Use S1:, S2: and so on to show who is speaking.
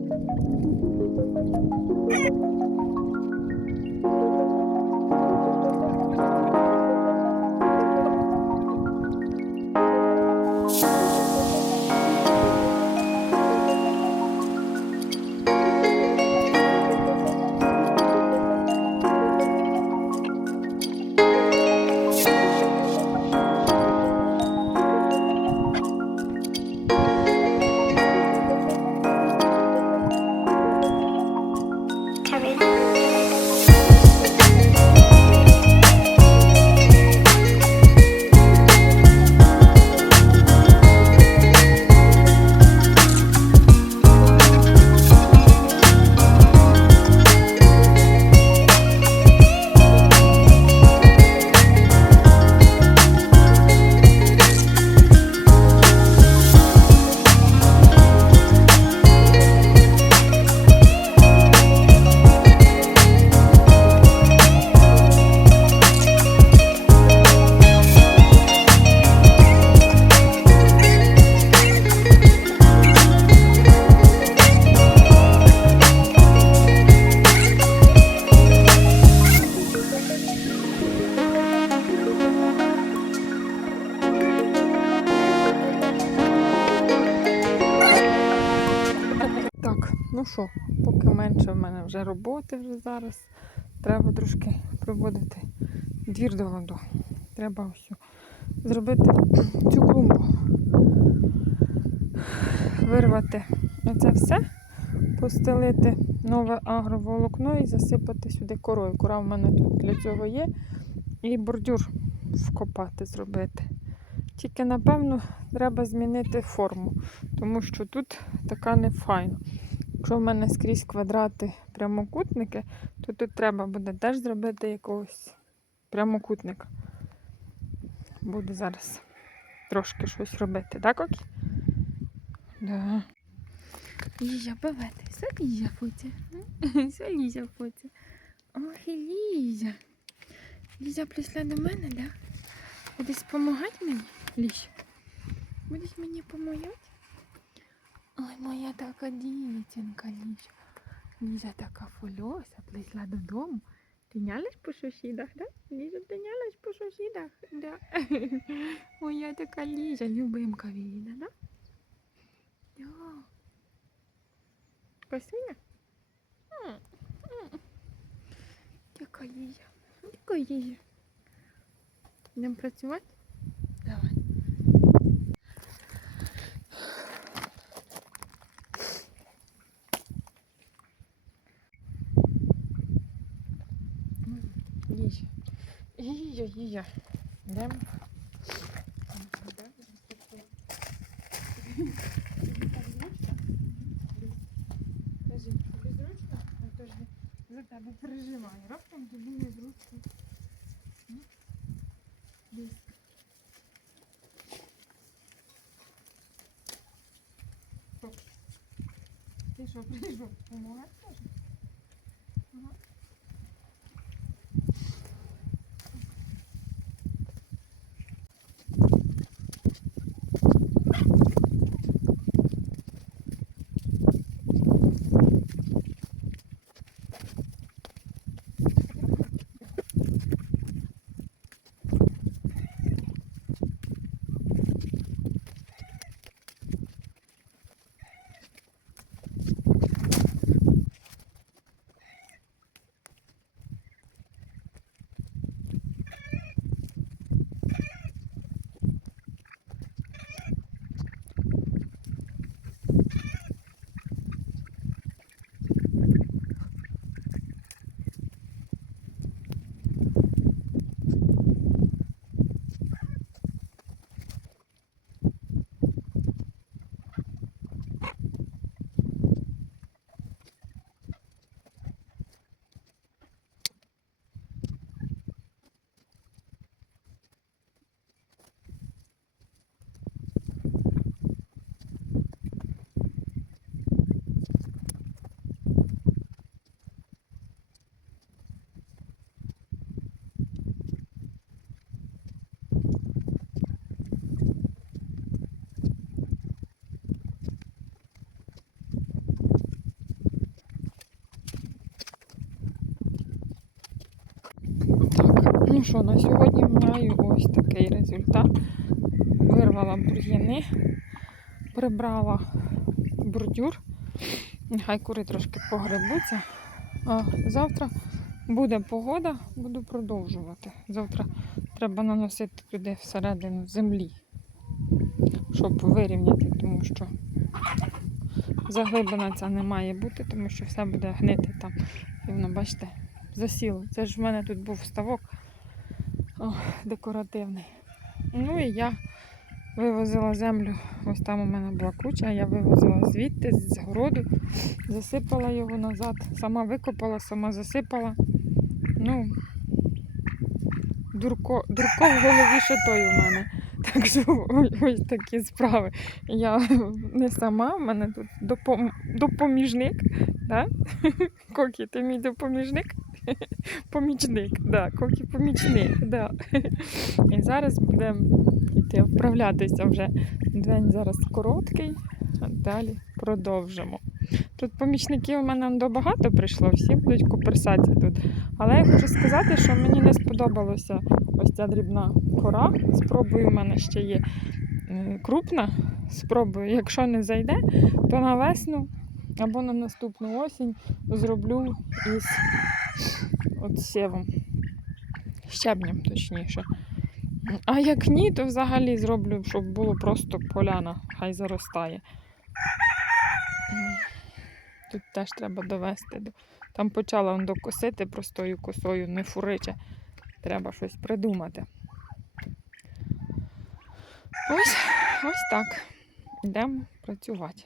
S1: Thank you. Поки менше в мене вже роботи вже зараз. Треба трошки приводити двір до ладу. Треба ось зробити цю клумбу. Вирвати оце все, постелити нове агроволокно і засипати сюди корою. Кора в мене тут для цього є. І бордюр вкопати зробити. Тільки, напевно, треба змінити форму, тому що тут така не файна. Якщо в мене скрізь квадрати прямокутники, то тут треба буде теж зробити якогось прямокутника. Буду зараз трошки щось робити, так Окі? Да.
S2: Ліза, бавати, все Ліза хоче. Все Ліза хоче. Ох, і Ліза. Ліза прийшла до мене, да? Будеш допомагати мені, Ліза? Будеш мені допомагати? Ой, моя така дівчинка, Ліза. Ліза така фольоса, прийшла додому. Ти нялась по сусідах, да? Ліза, ти нялась по сусідах, да? Моя така Ліза, любимка Віна, да? Да. Красиво? Яка їжа? Яка їжа? Йдемо працювати?
S1: Їжа, їжа. Йдемо. Кажи, тобі зручно? Я теж за тебе переживаю. Раптом тобі не зручно. Стоп. Ти що, прийшов? Помагати теж? Ага. Ну що, на сьогодні маю ось такий результат. Вирвала бур'яни, прибрала бордюр. Нехай кури трошки погребуться. А завтра буде погода, буду продовжувати. Завтра треба наносити туди всередину землі, щоб вирівняти, тому що заглиблена ця не має бути, тому що все буде гнити там. І воно, бачите, засіло. Це ж в мене тут був ставок о, декоративний. Ну і я вивозила землю. Ось там у мене була куча, я вивозила звідти, з городу, засипала його назад, сама викопала, сама засипала. Ну, дурко, дурко в голові ще той у мене. Так що ось, такі справи. Я не сама, в мене тут допом, допоміжник. Да? Кокі, ти мій допоміжник? Помічник, да, Кокі помічник, да. І зараз будемо йти вправлятися вже. День зараз короткий, а далі продовжимо. Тут помічників у мене добагато прийшло, всі будуть коперсатися тут. Але я хочу сказати, що мені не сподобалося ось ця дрібна кора. Спробую, у мене ще є крупна. Спробую, якщо не зайде, то на весну або на наступну осінь зроблю із от сєвом. Щебнем, точніше. А як ні, то взагалі зроблю, щоб було просто поляна, хай заростає. Тут теж треба довести. Там почала он докосити простою косою, не фуриче. Треба щось придумати. Ось, ось так. Йдемо працювати.